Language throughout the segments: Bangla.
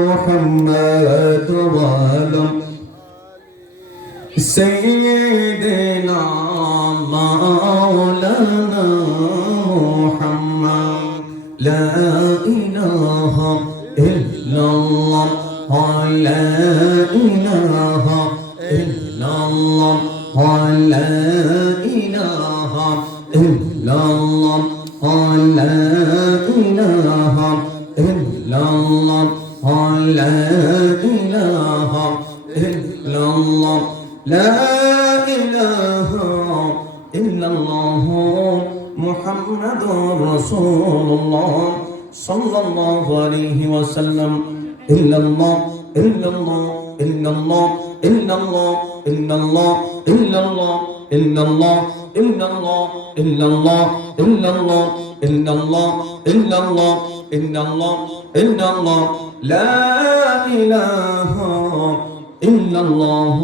محمد وعلى سيدنا مولانا محمد لا إله إلا الله لا إله إلا الله لا إله إلا الله لا إله إلا الله لا إله إلا الله لا إله إلا الله محمد رسول الله صلى الله عليه وسلم إلا الله إلا الله إلا الله إلا الله إلا الله إلا الله إلا الله إلا الله إلا الله إلا الله إلا الله إلا الله إلا الله إلا الله لا إله إلا الله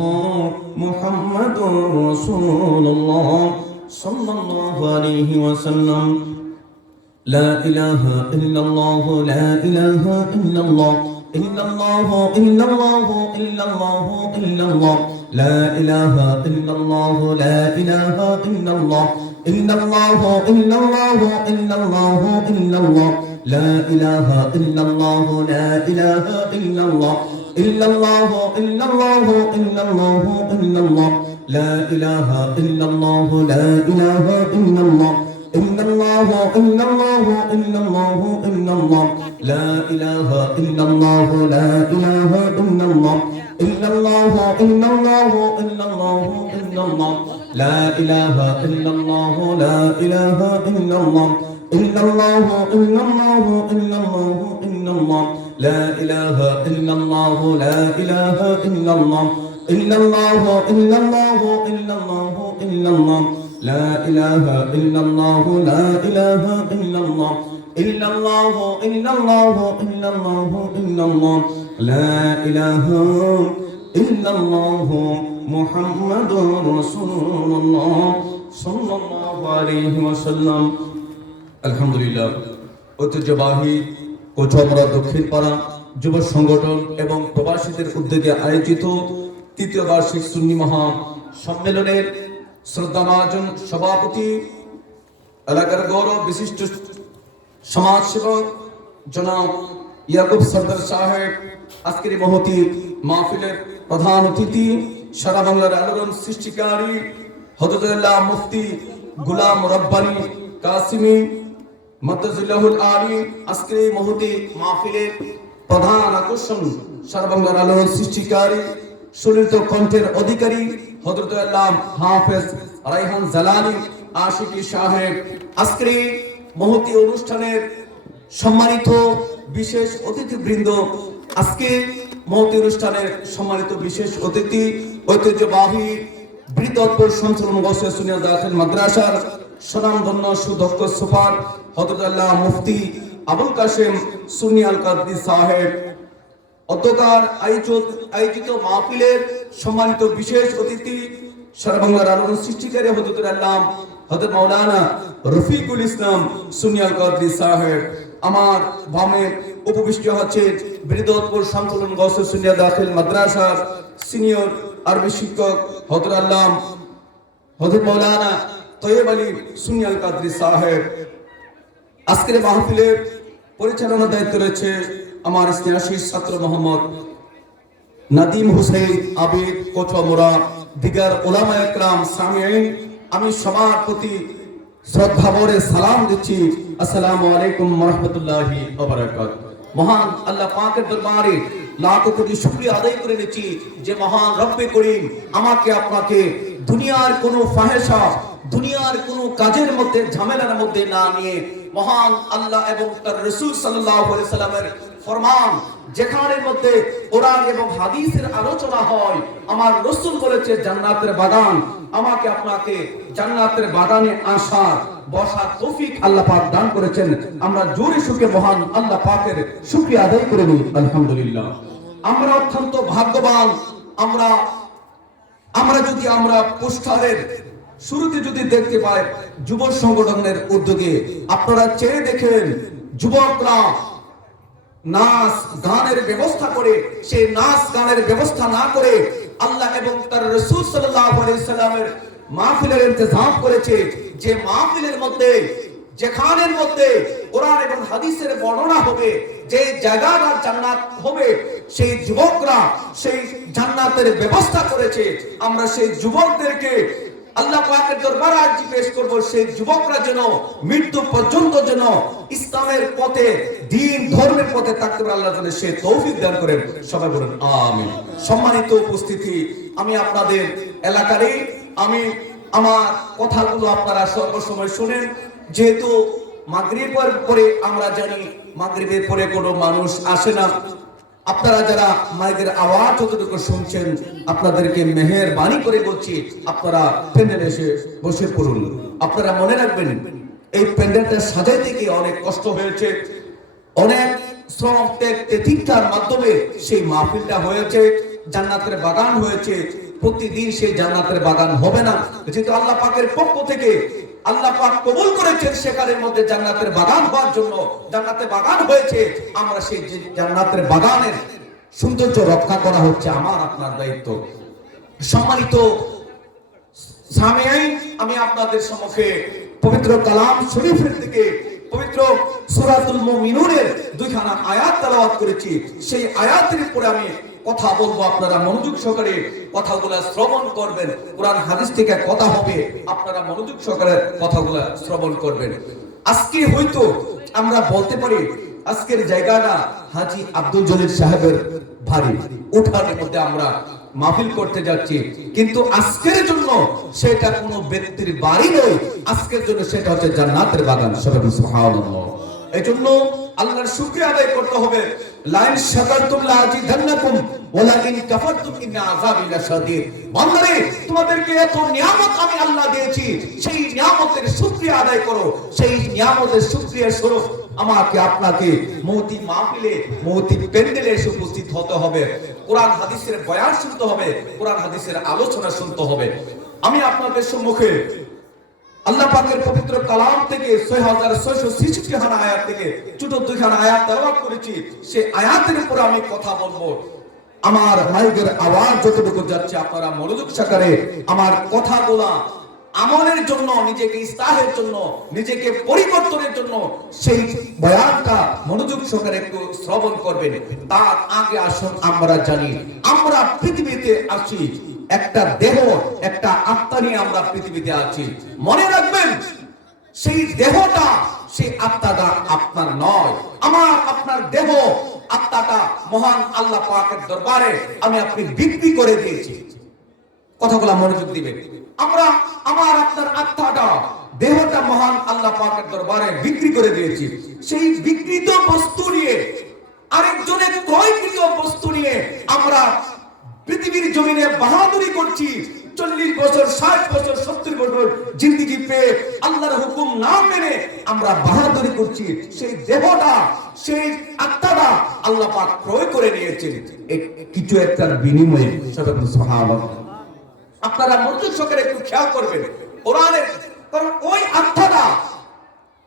محمد رسول الله صلى الله عليه وسلم لا إله إلا الله لا إله إلا الله إلا الله إلا الله إلا الله إلا الله لا إله إلا الله لا إله إلا الله إلا الله إلا الله إلا الله إلا الله لا إله إلا الله لا إله إلا الله إلا الله إلا الله إلا الله إلا الله لا إله إلا الله لا إله إلا الله إلا الله إلا الله إلا الله إلا الله لا إله إلا الله لا إله إلا الله إلا الله إلا الله إلا الله إلا الله لا إله إلا الله لا إله إلا الله إلا الله إلا الله إلا الله إلا الله لا إله إلا الله لا إله إلا الله إلا الله إلا الله إلا الله إلا الله لا إله إلا الله لا إله إلا الله إلا الله إلا الله إلا الله إلا الله لا إله إلا الله محمد رسول الله صلى الله عليه وسلم আলহামদুলিল্লাহ ঐতিহ্যবাহী কোচমরা দক্ষিণ পাড়া যুব সংগঠন এবং প্রবাসীদের উদ্যোগে আয়োজিত তৃতীয় বার্ষিক সুন্নি মহা সম্মেলনের শ্রদ্ধাভাজন সভাপতি এলাকার গৌরব বিশিষ্ট সমাজসেবক জনাব ইয়াকুব সরদার সাহেব আজকের মহতি মাহফিলের প্রধান অতিথি সারা বাংলার আলোড়ন সৃষ্টিকারী হযরতুল্লাহ মুফতি গোলাম রব্বানী কাসিমি মাদ্দাজিল্লাহুল আলী আজকের মহতি মাহফিলের প্রধান আকর্ষণ সারা বাংলার আলোড়ন সৃষ্টিকারী সুনীত কণ্ঠের অধিকারী হযরতুল্লাহ হাফেজ রায়হান জালানী আশিকি সাহেব আজকের মহতি অনুষ্ঠানের সম্মানিত বিশেষ অতিথিবৃন্দ আজকে মহতি অনুষ্ঠানের সম্মানিত বিশেষ অতিথি ঐতিহ্যবাহী বৃহত্তর সঞ্চালন গোসে সুনিয়া দাখিল মাদ্রাসার সুনামধন্য সুদক্ষ সুপার হযরতুল্লাহ মুফতি আবুল কাশেম সুন্নি আল কাদরি সাহেব অধ্যকার আয়োজিত মাহফিলের সম্মানিত বিশেষ অতিথি সারা বাংলার আলোড়ন সৃষ্টিকারী হযরতুল্লাহ হযরত মাওলানা রফিকুল ইসলাম সুন্নি আল কাদরি সাহেব আমার বামে উপবিষ্ট হচ্ছে বৃহত্তর সঞ্চালন গোসে সুনিয়া দাখিল মাদ্রাসার সিনিয়র আরবি শিক্ষক হযরত মাওলানা তৈয়ব আলী সুন্নি আল কাদরি সাহেব আজকের মাহফিলের পরিচালনার দায়িত্ব রয়েছে আমার স্নেহাশীষ ছাত্র মোহাম্মদ নাদিম হুসেন আবিদ কোচমরা দিগার উলামা একরাম সামিঈন আমি সবার প্রতি শ্রদ্ধা ভরে সালাম দিচ্ছি আসসালামু আলাইকুম ওয়া রাহমাতুল্লাহি ওয়া বারাকাতুহু মহান আল্লাহ পাকের দরবারে লাখো কোটি শুকরিয়া আদায় করে নিচ্ছি যে মহান রব্বে করিম আমাকে আপনাকে দুনিয়ার কোনো ফাহেশা দুনিয়ার কোনো কাজের মধ্যে ঝামেলার মধ্যে না নিয়ে মহান আল্লাহ এবং তার রাসূল সাল্লাল্লাহু আলাইহি সাল্লামের ফরমান যেখানের মধ্যে কোরআন এবং হাদিসের আলোচনা হয় আমার রাসূল বলেছে জান্নাতের বাগান আমাকে আপনাকে জান্নাতের বাগানে আসার বসার তৌফিক আল্লাহ পাক দান করেছেন আমরা জোরে সুখে মহান আল্লাহ পাকের শুকরিয়া আদায় করে নিই আলহামদুলিল্লাহ আমরা অত্যন্ত ভাগ্যবান আমরা যদি আমরা পোস্টারের শুরুতে যদি দেখতে পাই যুব সংগঠনের উদ্যোগে আপনারা চেয়ে দেখেন যুবকরা নাচ গানের ব্যবস্থা করে, সেই নাচ গানের ব্যবস্থা না করে আল্লাহ এবং তার রাসূল সাল্লাল্লাহু আলাইহি সাল্লামের মাহফিলের ইন্তজাম করেছে, যে মাহফিলের মধ্যে, যেখানের মধ্যে কোরআন এবং হাদিসের বর্ণনা হবে, যে জায়গাটা জান্নাত হবে, সেই যুবকরা সেই জান্নাতের ব্যবস্থা করেছে। আমরা সেই যুবকদেরকে আল্লাহ পাকের দরবারে আরজি পেশ করব, সেই যুবকরা যেন মৃত্যু পর্যন্ত যেন ইসলামের পথে, দ্বীন ধর্মের পথে থাকতে পারে। আল্লাহ যেন সে তৌফিক দান করেন। সবাই বলুন আমিন। সম্মানিত উপস্থিতি, আমি আপনাদের এলাকারই, আমি আমার কথাগুলো আপনারা সর্বসময় শুনেন। যেহেতু মাগরিবের পরে আমরা জানি মাগরিবের পরে কোনো মানুষ আসে না, আপনারা যারা মাইকের আওয়াজ যতটুকু শুনছেন, আপনাদেরকে মেহেরবানি করে বলছি, আপনারা প্যান্ডেলে এসে বসে পড়ুন। আপনারা মনে রাখবেন, এই প্যান্ডেলটা সাজাইতে গিয়ে অনেক কষ্ট হয়েছে, অনেক শ্রম ত্যাগ তিতিক্ষার মাধ্যমে সেই মাহফিলটা হয়েছে, জান্নাতের বাগান হয়েছে। প্রতিদিন সেই জান্নাতের বাগান হবে না, যেহেতু আল্লাহ পাকের পক্ষ থেকে আল্লাহ পাক কবুল করেছেন সেখানের মধ্যে জান্নাতের বাগান হওয়ার জন্য, জান্নাতের বাগান হয়েছে। আমরা সেই জান্নাতের বাগানের সৌন্দর্য রক্ষা করা হচ্ছে আমার আপনার দায়িত্ব। সম্মানিত সামিঈন, আমি আপনাদের সম্মুখে পবিত্র কালাম শরীফের থেকে পবিত্র সূরাতুল মুমিনুনের দুইখানা আয়াত তেলাওয়াত করেছি। সেই আয়াতের উপরে আমি কথা বলবো, আপনারা মনোযোগ সহকারে কথাগুলো শ্রবণ করবেন। কোরআন হাদিস থেকে কথা হবে, আপনারা মনোযোগ সহকারে কথাগুলো শ্রবণ করবেন। আজকে হয়তো আমরা বলতে পারি আজকের জায়গাটা হাজী আব্দুল জলিল সাহেবের বাড়ি, উঠানের মধ্যে আমরা মাহফিল করতে যাচ্ছি, কিন্তু আজকের জন্য সেটা কোনো ব্যক্তির বাড়ি নয়, আজকের জন্য সেটা হচ্ছে জান্নাতের বাগান। সুবহানাল্লাহ। এজন্য আল্লাহর শুকরিয়া আদায় করতে হবে। লাইন শাকারতুম লাযিদান্নাকুম ওয়া ইন কাফারতুম ইন্না আযাবি লাশাদীদ। বান্দারে, তোমাদেরকে এত নিয়ামত আমি আল্লাহ দিয়েছি, সেই নিয়ামতের শুকরিয়া আদায় করো। সেই নিয়ামতের শুকরিয়া স্বরূপ আমাকে আপনাকে মৌতি মাহফিলে, মৌতি প্যান্ডেলে এসে উপস্থিত হতে হবে, কোরআন হাদিসের বয়ান শুনতে হবে, কোরআন হাদিসের আলোচনা শুনতে হবে। আমি আপনাদের সম্মুখে আল্লাহ পাকের পবিত্র কালাম থেকে 6666 খানা আয়াত থেকে ছোট দুইখানা আয়াত তেলাওয়াত করেছি। সেই আয়াতের উপর আমি কথা বলবো। আমার মাইকের আওয়াজ যতটুকু যাচ্ছে, আপনারা মনোযোগ সহকারে আমার কথাগুলা আমলের জন্য, নিজেকে ইসলাহের জন্য, নিজেকে পরিবর্তনের জন্য সেই বয়ানটা মনোযোগ সহকারে একটু শ্রবণ করবেন। তার আগে আসুন আমরা জানি, আমরা পৃথিবীতে আছি একটা দেহ, একটা আত্মা নিয়ে আমরা পৃথিবীতে আছি। মনে রাখবেন, সেই দেহটা, সেই আত্মাটা আপনার নয়, আমার আপনার দেহ আত্মাটা মহান আল্লাহ পাকের দরবারে আমি আপনি বিক্রি করে দিয়েছি। কথাগুলো মনোযোগ দিবেন। আমরা আমার আপনার আত্মাটা, দেহটা মহান আল্লাহ পাকের দরবারে বিক্রি করে দিয়েছি। সেই বিক্রিত বস্তু নিয়ে, আরেকজনের ক্রয়কৃত বস্তু নিয়ে আমরা পৃথিবীর জমিনে বাহাদুরি করছি। 40 বছর, 60 বছর, 70 বছর জিন্দেগি পেয়ে আল্লাহর হুকুম না মেনে আমরা বাহাদুরি করছি। সেই দেহটা, সেই আত্মাটা আল্লাহ পাক ক্রয় করে নিয়েছেন কিছু একটার বিনিময়ে। সুবহানাল্লাহ। আপনারা মনোযোগ সহকারে একটু খেয়াল করবেন কোরআনের, কারণ ওই আত্মাটা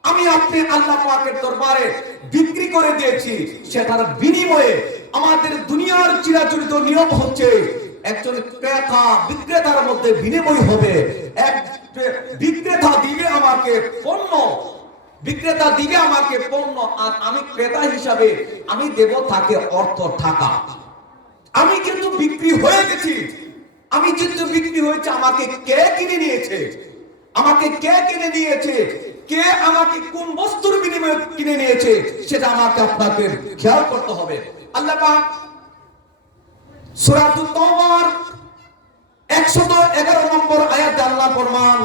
আমি আপনি আল্লাহ পাকের দরবারে বিক্রি করে দিয়েছি। সেটার বিনিময়ে আমাদের দুনিয়ার চিরাচরিত নিয়ম হচ্ছে একজন ক্রেতা বিক্রেতার মধ্যে বিনিময় হবে। এক বিক্রেতা দিবে আমাকে পণ্য, বিক্রেতা দিবে আমাকে পণ্য, আর আমি ক্রেতা হিসাবে আমি দেব তাকে অর্থ, টাকা। আমি কিন্তু বিক্রি হয়ে গেছি। আমি কিন্তু বিক্রি হয়েছে, আমাকে কে কিনে নিয়েছে, আমাকে কে কিনে নিয়েছে, কে আমাকে কোন বস্তুর বিনিময়ে কিনে নিয়েছে, সেটা আমাকে আপনাকে খেয়াল করতে হবে। আল্লাহ পাক সূরাতুত তাওবার 111 নম্বর আয়াতে আল্লাহ ফরমান,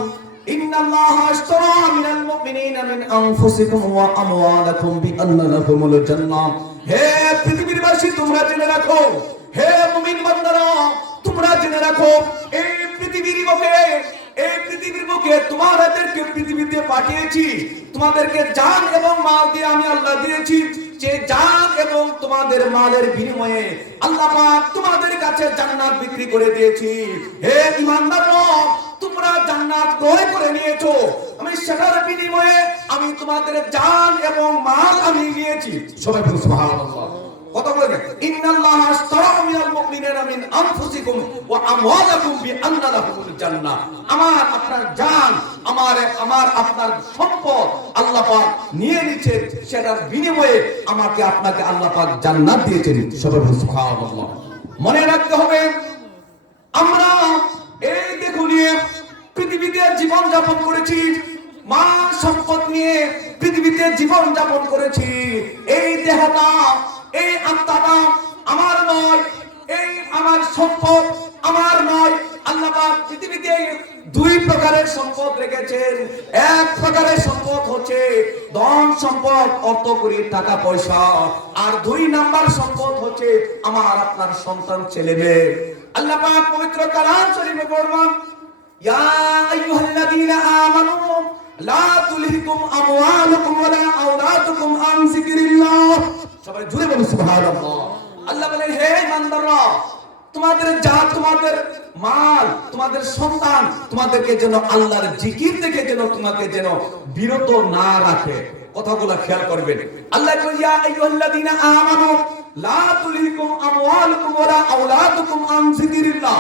ইন্নাল্লাহা আশতারা মিনাল মুমিনিনা মিন আনফুসিকুম ওয়া আমওয়ালাকুম বিআন্না লাহুমুল জান্নাহ। হে পৃথিবীর বাসী, তোমরা জেনে রাখো, হে মুমিন বান্দারা তোমরা জেনে রাখো, এই পৃথিবীর বুকে তোমাদেরকে পৃথিবীতে পাঠিয়েছি, তোমাদেরকে জান এবং মাল দিয়ে আমি আল্লাহ দিয়েছি। যে জান এবং তোমাদের মালের বিনিময়ে আল্লাহ পাক তোমাদের কাছে জান্নাত বিক্রি করে দিয়েছি। হে ঈমানদাররা, তোমরা জান্নাত ক্রয় করে নিয়েছো, আমি সেটার বিনিময়ে আমি তোমাদের জান এবং মাল আমি নিয়েছি। সবাই বলুন সুবহানাল্লাহ। কথা বলে ইন্নাল্লাহা আশতারা মিনাল মুমিনিনা মিন আনফুসিকুম ওয়া আমওয়ালাকুম বিআন্না লাহুমুল জান্নাহ। আমার আপনার জান, আমার আপনার সম্পদ আল্লাহ পাক নিয়ে নিয়েছেন, সেটার বিনিময়ে আমাকে আপনাকে আল্লাহ পাক জান্নাত দিয়েছেন। সবাই বলুন সুবহানাল্লাহ। মনে রাখতে হবে আমরা এই দেখুন পৃথিবীতে জীবন যাপন করেছি, মা সম্পদ নিয়ে পৃথিবীতে জীবন যাপন করেছি। এই দেহটা, এই আত্মাটা আমার নয়, এই আমার সম্পদ আমার নয়। আল্লাহ পাক পৃথিবীতে দুই প্রকারের সম্পদ রেখেছেন। এক প্রকারের সম্পদ হচ্ছে ধন সম্পদ, অর্থ করি টাকা পয়সা, আর দুই নাম্বার সম্পদ হচ্ছে আমার আপনার সন্তান ছেলে মেয়ে। আল্লাহ পাক পবিত্র কালাম শরীফে ফরমান, ইয়া আইয়ুহাল্লাযীনা আমানু লা তুলহিকুম আমওয়ালুকুম ওয়ালা আওলাদুকুম আন যিকরিল্লাহ। সবাই জুড়ে বলুন সুবহানাল্লাহ। আল্লাহ বলেন, হে ইমানদাররা, তোমাদের জাত, তোমাদের মাল, তোমাদের সন্তান তোমাদেরকে যেন আল্লাহর জিকির থেকে যেন তোমাকে যেন বিরত না রাখে। কথাগুলো খেয়াল করবেন। আল্লাহ বলেন, ইয়া আইয়ুহাল্লাযীনা আমানু লা তুলহিকুম আমওয়ালুকুম ওয়ালা আওলাদুকুম আন যিকরিল্লাহ।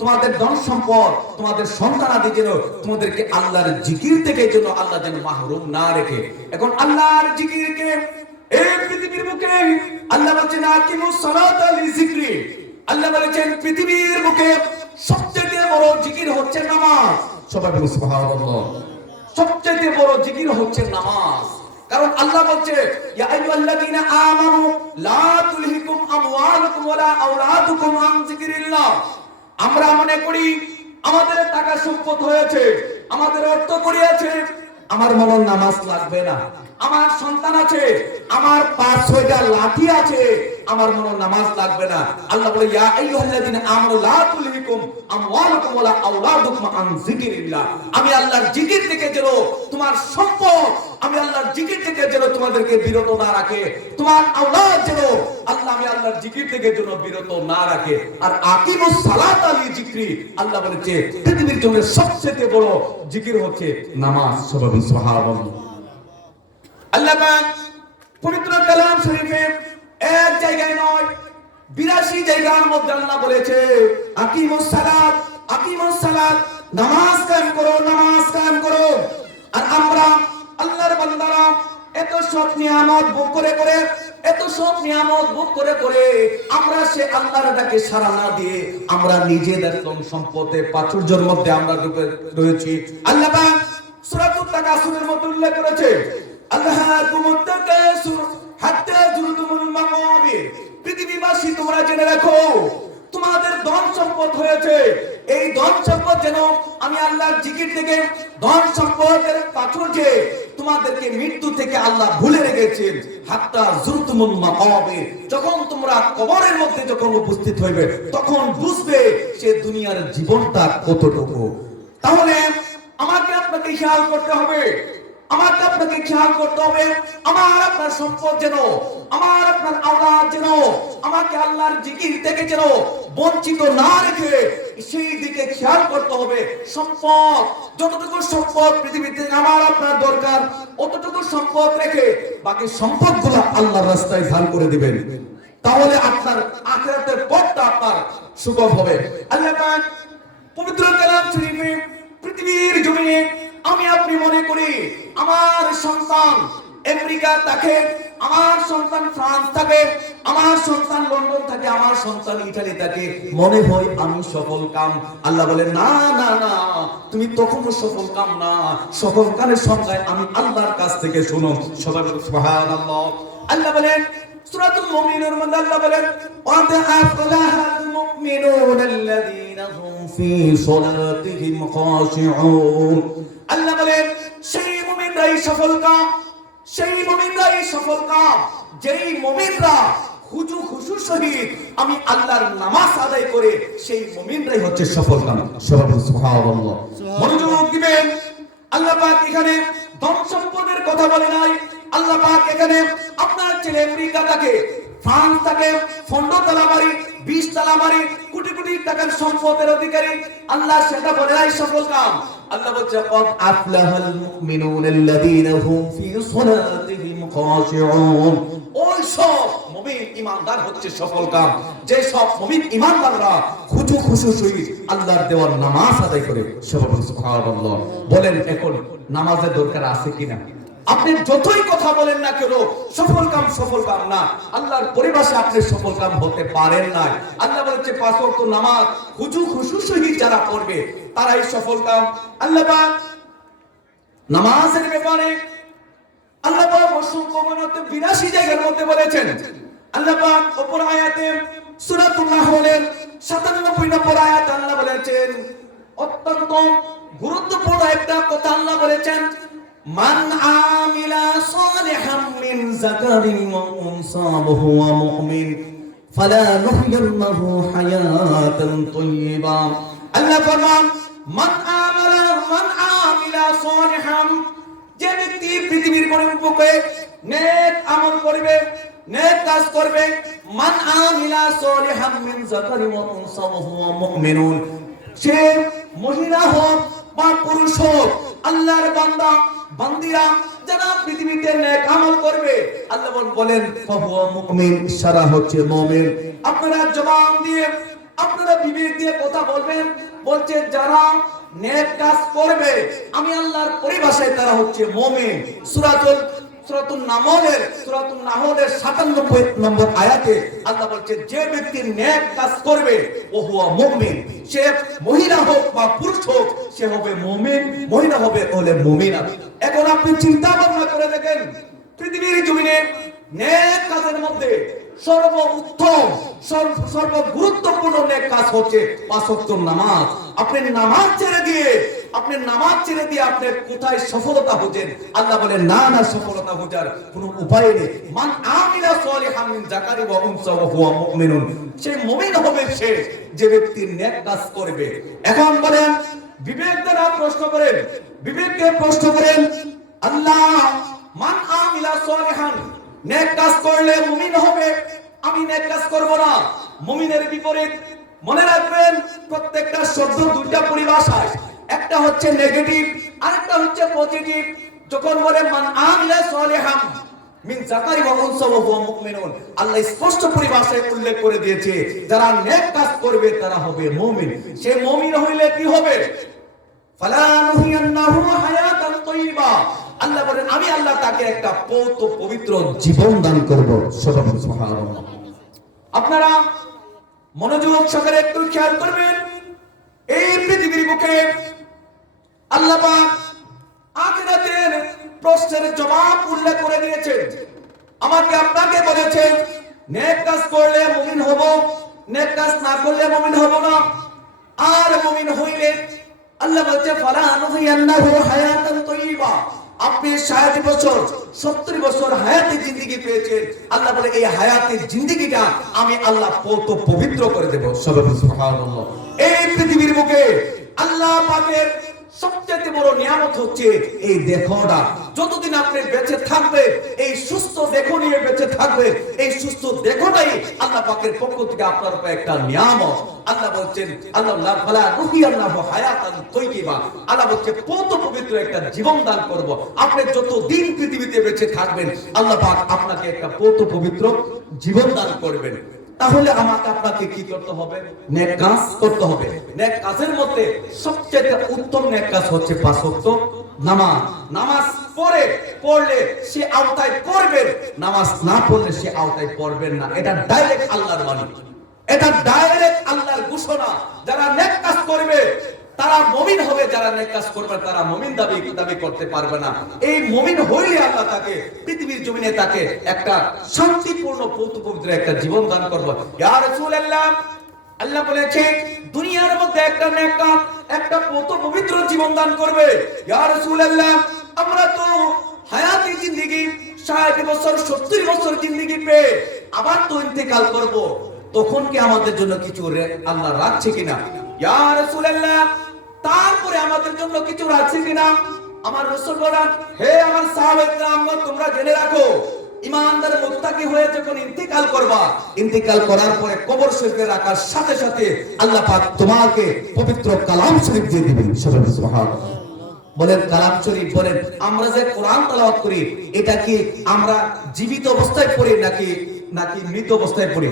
তোমাদের ধন সম্পদ, তোমাদের সন্তানাদি যেন তোমাদেরকে আল্লাহর জিকির থেকে যেন আল্লাহ যেন মাহরুম না রেখে। এখন আল্লাহর জিকিরকে এই পৃথিবীর বুকে আল্লাহ বলেছেন আকিমুস সালাতা লিযিকরি। আল্লাহ বলেছেন পৃথিবীর বুকে সবচেয়ে বড় জিকির হচ্ছে নামাজ। সবাই বলুন সুবহানাল্লাহ। সবচেয়ে বড় জিকির হচ্ছে নামাজ। কারণ আল্লাহ বলছে, ইয়া আইয়ুহাল্লাযীনা আমানু লা তুলহিকুম আমওয়ালুকুম ওয়ালা আওলাদুকুম আন যিকরিল্লাহ। আমরা মনে করি আমাদের টাকা সম্পদ হয়েছে, আমাদের অর্থ করি আছে, আমার মনে নামাজ লাগবে না। আমার সন্তান আছে, আমার 5-6টা লাঠি আছে, আমার মনে নামাজ লাগবে না। আল্লাহ বলে, ইয়া আইয়ুহাল্লাযীনা আমানু লা তুলহিকুম আমওয়ালুকুম ওয়ালা আওলাদুকুম আন যিকরিল্লাহ। আমি আল্লাহর জিকির থেকে যেন তোমার সম্পদ, আমি আল্লাহর জিকির থেকে যেন তোমাদেরকে বিরত না রাখে, তোমার আওলাদ যেন আমি আল্লাহর জিকির থেকে যেন বিরত না রাখে। আর আকিমুস সালাতা লিযিকরি, আল্লাহ বলেছে পৃথিবীর জন্য সবচেয়ে বড় জিকির হচ্ছে নামাজ। সুবহানাল্লাহ। আল্লাহ পাক পবিত্র কালাম শরীফে এক জায়গায় নয় 82 জায়গার মধ্যে আল্লাহ বলেছে আকিমুস সালাত, আকিমুস সালাত, নামাজ কায়েম করো, নামাজ কায়েম করো। আর আমরা আল্লাহর বান্দারা এত সব নিয়ামত ভোগ করে করে, এত সব নিয়ামত ভোগ করে করে আমরা সে আল্লাহর ডাকে সাড়া না দিয়ে আমরা নিজেদের ধন সম্পদে প্রাচুর্যের মধ্যে আমরা ডুবে রয়েছি। আল্লাহ পাক সূরাতুত তাকাসুরের মধ্যে উল্লেখ করেছে, আল্লাহুমুত তাকাসুর হাত্তা যুরতুমুল মাকাবির। পৃথিবীবাসী তোমরা জেনে রাখো, তোমাদের ধন সম্পদ হয়েছে, এই ধন সম্পদ যেন আমি আল্লাহর জিকির থেকে, ধন সম্পদের প্রাচুর্যে তোমাদেরকে মৃত্যু থেকে আল্লাহ ভুলে রেখেছেন। হাত্তা যুরতুমুল মাকাবির, যখন তোমরা কবরের মধ্যে যখন উপস্থিত হইবে তখন বুঝবে সে দুনিয়ার জীবনটা কতটুকু। তাহলে আমাকে আপনাকে খেয়াল করতে হবে, আমাকে আপনাকে খেয়াল করতে হবে, আমার আপনার সম্পদ যেন, আমার আপনার আওলাদ যেন আমাকে আল্লাহর জিকির থেকে যেন বঞ্চিত না রেখে সেই দিকে খেয়াল করতে হবে। সম্পদ, যতটুকু সম্পদ পৃথিবীতে আমার আপনার দরকার অতটুকু সম্পদ রেখে বাকি সম্পদগুলো আল্লাহর রাস্তায় দান করে দিবেন। তাহলে আপনার আখিরাতের পথটা আপনার সুগম হবে। আল্লাহ পাক পবিত্র কালাম শরীফে পৃথিবীর জমিনে আমি আপনি মনে করি আমার সন্তান আমেরিকা থাকে, আমার সন্তান ফ্রান্স থাকে, আমার সন্তান লন্ডন থাকে, আমার সন্তান ইতালি থাকে, মনে হয় আমি সফল কাম। আল্লাহ বলে, না না না, তুমি তখনও সফল কাম না। সফল কামের সংজ্ঞায় আমি আল্লাহর কাছ থেকে শুনো। সবাই বলে সুবহানাল্লাহ। আল্লাহ বলেন সূরাতুল মুমিনুনের মধ্যে আল্লাহ বলেন, ওয়াদ আফলাহাল মুমিনুনাল্লাযীনা হুম ফি সালাতিহিম খাশিউন। আল্লাহ বলেন সেই মুমিনরাই সফল কাম, সেই মুমিনরাই সফল কাম যেই মুমিনরা খুজু খুশু সহিত আমি আল্লাহর নামাজ আদায় করে, সেই মুমিনরাই হচ্ছে সফল কাম। সুবহানাল্লাহ। মনোযোগ দিবেন। আল্লাহ পাক এখানে ধন সম্পদের কথা বলে নাই। আল্লাহ পাক এখানে আপনার ছেলে আমেরিকা থাকে, ফ্রান্স থাকে, ফন্ডতলা বাড়ি, 20 তালা বাড়ি, কোটি কোটি টাকার সম্পদের অধিকারী, আল্লাহ সেটা বলে নাই সফল কাম। আল্লাহ বলছে ক্বাদ আফলাহাল মুমিনুনাল্লাযীনা হুম ফি সালাতিহিম খাশিউন। ওই সব মুমিন ঈমানদার হচ্ছে সফল কাম, যে সব মুমিন ঈমানদাররা খুশু খুশু সহিত আল্লাহর দেওয়ার নামাজ আদায় করে। সুবহানাল্লাহ। বলেন এখন নামাজের দরকার আছে কিনা? আপনি যতই কথা বলেন না কেন, সফল কাম না। আল্লাহর পরিভাষায় আপনি সফল কাম হতে পারেন না। আল্লাহ বলেছে 5 ওয়াক্ত নামাজ খুশু খুশু সহিত যারা পড়বে তারাই সফল কাম। আল্লাহ পাক নামাজের ব্যাপারে আল্লাহ পাক অসংখ্য 82 জায়গার মধ্যে বলেছেন। আল্লাহ পাক অপর আয়াতে সূরাতুন নাহলের 97 নম্বর আয়াত আল্লাহ বলেছেন, অত্যন্ত গুরুত্বপূর্ণ একটা কথা আল্লাহ বলেছেন, মান আমিলা সালিহাম মিন যাকারিন ওয়া উনসা ওয়া হুয়া মুমিন ফালানুহয়িন্নাহু হায়াতান তাইয়্যিবা। আল্লাহ ফরমান মান আমিলা সালিহাম, যে ব্যক্তি পৃথিবীর বুকে নেক আমল করবে, নেক কাজ করবে, মান আমিলা সালিহাম মিন যাকারিন ওয়া উনসা ওয়া হুয়া মুমিনুন, সে মহিলা হোক বা পুরুষ হোক, আল্লাহর বান্দা বান্দিরা যারা পৃথিবীতে নেক আমল করবে, আল্লাহ বলেন ফাহুয়া মুমিন, সারা হচ্ছে মুমিন। আপনারা জবান দিয়ে, আপনারা বিবেক দিয়ে কথা বলবেন, বলছে যারা নেক কাজ করবে আমি আল্লাহর পরিভাষায় তারা হচ্ছে মুমিন। সূরাতুন নাহলের 97 নম্বর আয়াতে আল্লাহ বলছে যে ব্যক্তি নেক কাজ করবে ও হুয়া মুমিন, সে মহিলা হোক বা পুরুষ হোক সে হবে মুমিন, মহিলা হবে মুমিনা। এখন আপনি চিন্তা ভাবনা করে দেখেন, পৃথিবীর জমিনে নেক কাজের মধ্যে সর্বোত্তম সর্বগুরুত্বপূর্ণ নেক কাজ হচ্ছে 5 ওয়াক্ত নামাজ। আপনি নামাজ ছেড়ে দিয়ে আপনি কোথায় সফলতা খুঁজেন? আল্লাহ বলেন না, সফলতা খোঁজার কোনো উপায় নেই। মান আমিলা সালিহাম মিন যাকারিন ওয়া উনসা ওয়া হুয়া মুমিনুন, সে মুমিন হবে সে যে ব্যক্তি নেক কাজ করবে। এখন বলেন বিবেক দ্বারা বিবেককে প্রশ্ন করেন, আল্লাহ মান আমিলা সালিহান, নেক কাজ করলে মুমিন হবে, আমি নেক কাজ করব না। মুমিনের বিপরীত মনে রাখবেন, প্রত্যেকটা শব্দ দুইটা পরিভাষায়, একটা হচ্ছে নেগেটিভ, আরেকটা হচ্ছে পজিটিভ। যখন বলে মান আমিলা সালিহান মিন যাকারিন ওয়া উনসা ওয়া হুয়া মুমিনুন, আল্লাহ স্পষ্ট পরিভাষায় উল্লেখ করে দিয়েছে যারা নেক কাজ করবে তারা হবে মুমিন। সে মুমিন হইলে কি হবে? ফালানুহিয়ান্নাহু হায়াতান তাইয়্যিবা, আল্লাহ বলেন আমি আল্লাহ তাকে একটা পবিত্র জীবন দান করব। সুবহানাল্লাহ। আপনারা মনোযোগ সহকারে একটু খেয়াল করবেন, এই পৃথিবীর বুকে আল্লাহ পাক আখিরাতের প্রশ্নের জবাব উল্লেখ করে দিয়েছেন। আমাকে আপনাকে বলেছেন নেক কাজ করলে মুমিন হব, নেক কাজ না করলে মুমিন হব না। আর মুমিন হইলে আল্লাহ বলছে ফালানুহিয়ান্নাহু হায়াতান তাইয়্যিবা, আপনি 60 বছর 70 বছর হায়াতে জিন্দেগি পেয়েছেন, আল্লাহ বলে এই হায়াতের জিন্দেগিটা আমি আল্লাহ পবিত্র করে দেব। সুবহানাল্লাহ। এই পৃথিবীর বুকে আল্লাহ পাকের সবচেয়ে বড় নিয়ামত হচ্ছে এই দেহটা। যতদিন আপনি বেঁচে থাকবে, এই সুস্থ দেহ নিয়ে বেঁচে থাকবে, এই সুস্থ দেহটাই আল্লাহ পাকের পক্ষ থেকে আপনার উপর একটা নিয়ামত। আল্লাহ বলছেন আল্লাহ ফালানুহিয়ান্নাহু হায়াতান তাইয়্যিবা, আল্লাহ বলছে পবিত্র একটা জীবন দান করব। আপনি যত দিন পৃথিবীতে বেঁচে থাকবেন আল্লাহ পাক আপনাকে একটা পবিত্র জীবন দান করবেন। তাহলে আমাকে আপনাকে কি করতে হবে? নেক কাজ করতে হবে। নেক কাজের মধ্যে সবচেয়ে উত্তম নেক কাজ হচ্ছে 5 ওয়াক্ত নামাজ। নামাজ পড়লে সে আওতায় পড়বেন, নামাজ না পড়লে সে আওতায় পড়বেন না। এটা ডাইরেক্ট আল্লাহর বাণী, এটা ডাইরেক্ট আল্লাহর ঘোষণা। যারা নেক কাজ করবে তারা মুমিন হবে, যারা নেক কাজ করবে তারা মুমিন দাবি করতে পারবে না। এই মুমিন হইলে আল্লাহ তাকে পৃথিবীর জমিনে তাকে একটা শান্তিপূর্ণ পবিত্র একটা জীবন দান করবে। ইয়া রাসূলুল্লাহ, আল্লাহ বলেছে দুনিয়ার মধ্যে একটা নেক কাজ একটা পবিত্র জীবন দান করবে। ইয়া রাসূলুল্লাহ, আমরা তো হায়াতি জিন্দেগি 60 বছর 70 বছর জিন্দেগি পেয়ে আবার তো ইন্তেকাল করব, তখন কি আমাদের জন্য কিছু আল্লাহ রাখছে কিনা? ইয়া রাসূলুল্লাহ, তারপরে আমাদের জন্য কিছু রাখছে কিনা? আমার রাসূল বলেন, হে আমার সাহাবায়ে কেরাম, তোমরা জেনে রাখো ইমানদার মুত্তাকি হয়ে যখন ইন্তিকাল করবা, ইন্তিকাল করার পরে কবর শরীফে রাখার সাথে সাথে আল্লাহ পাক তোমাকে পবিত্র কালাম শরীফ দিয়ে দিবেন। সুবহানাল্লাহ। বলেন কালাম শরীফ, বলেন আমরা যে কোরআন তেলাওয়াত করি এটা কি আমরা জীবিত অবস্থায় পড়ি নাকি নাকি মৃত অবস্থায় পড়ি?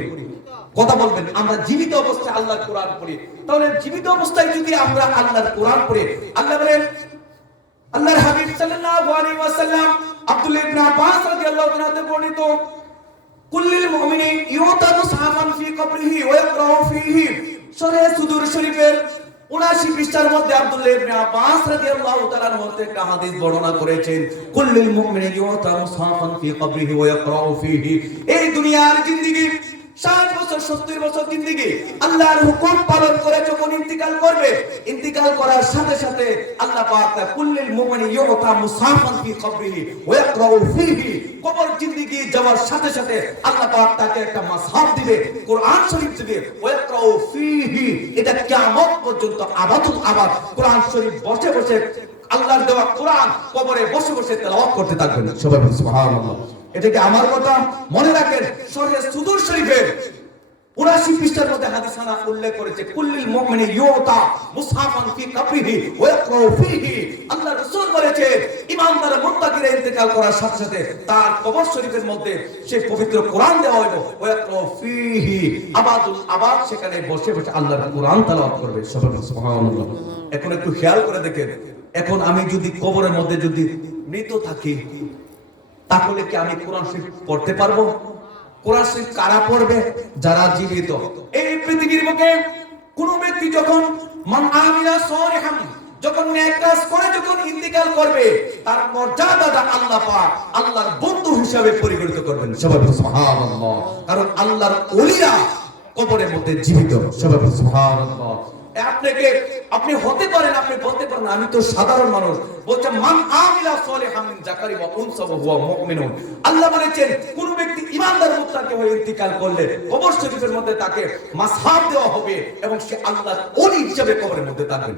কথা বলবেন। আমরা জীবিত অবস্থায় আল্লাহর কোরআন পড়ি। তাহলে জীবিত অবস্থায় যদি আমরা আল্লাহর কোরআন পড়ি, আল্লাহ বলেন, আল্লাহর হাবিব সাল্লাল্লাহু আলাইহি ওয়াসাল্লাম আব্দুল্লাহ ইবনে আব্বাস রাদিয়াল্লাহু তাআলা থেকে বর্ণিত, কুল্লিল মুমিনি ইউতা মুসহাফান ফি কবরিহি ওয়া ইয়াকরাউ ফিহি, সূরা সুদুর শরীফের ৭৯ পৃষ্ঠার মধ্যে আব্দুল্লাহ ইবনে আব্বাস রাদিয়াল্লাহু তাআলার মধ্যে একটা হাদিস বর্ণনা করেছেন, কুল্লিল মুমিনি ইউতা মুসহাফান ফি কবরিহি ওয়া ইয়াকরাউ ফিহি। এই দুনিয়ার জিন্দেগি ৬০ বছর ৭০ বছর জিন্দেগি আল্লাহর হুকুম পালন করে যখন ইন্তিকাল করবে, ইন্তিকাল করার সাথে সাথে আল্লাহ পাক কুল্লিল মুমিনি ইউতা মুসহাফান ফি কবরিহি ওয়া ইয়াকরাউ ফিহি, কবর জিন্দেগি যাওয়ার সাথে সাথে আল্লাহ পাক তাকে একটা মাসহাফ দিবে, কোরআন শরীফ দিবে, ওয়া ইয়াকরাউ ফিহি। এটা কিয়ামত পর্যন্ত আবাদুল আবাদ কোরআন শরীফ বসে বসে আল্লাহর দেওয়া কোরআন কবরে বসে বসে তেলাওয়াত করতে থাকবেন। সবাই বলুন সুবহানাল্লাহ। এটা কি আমার কথা? মনে রাখেন, সূরা সুদুর শরীফের ৭৯ পৃষ্ঠার মধ্যে হাদিস আনা উল্লেখ করেছে, কুল্লিল মুমিনি ইউতা মুসহাফান ফি কবরিহি ওয়া ইয়াকরাউ ফিহি। আল্লাহ রাসূল বলেছে, ইমানদার মুত্তাকিরা ইন্তেকাল করার সাথে সাথে তার কবর শরীফের মধ্যে সেই পবিত্র কোরআন দেওয়া হলো, ওয়া ইয়াকরাউ ফিহি, আবাদুল আবাদ সেখানে বসে বসে আল্লাহর কোরআন তেলাওয়াত করবে। সুবহানাল্লাহ। এখন একটু খেয়াল করে দেখেন, এখন আমি যদি কবরের মধ্যে যদি মৃত থাকি, তাহলে কি আমি কোরআন শরীফ পড়তে পারবো? কোরআন শরীফ কারা পড়বে? যারা জীবিত। এই পৃথিবীর বুকে কোন ব্যক্তি যখন মান আমিলা সালিহান, যখন নেক কাজ করে যখন ইন্তিকাল করবে, তার মর্যাদাটা আল্লাহ পাক আল্লাহর বন্ধু হিসাবে পরিগণিত করবেন। সবাই সুবহানাল্লাহ। কারণ আল্লাহর ওলিরা কবরের মধ্যে জীবিত। সবাই সুবহানাল্লাহ। আপনি হতে পারেন, আপনি বলতে পারেন আমি তো সাধারণ মানুষ। বলছে মান আমিলা সালিহান মিন যাকারি ওয়া উনসা ওয়া হুয়া মুমিনুন। আল্লাহ বলেছেন কোন ব্যক্তি ঈমানদার মুত্তাকি হয়ে ইন্তিকাল করলে কবর শরীফের মধ্যে তাকে মাসহাব দেওয়া হবে এবং সে আল্লাহর ওলি হিসেবে কবরের মধ্যে থাকবে।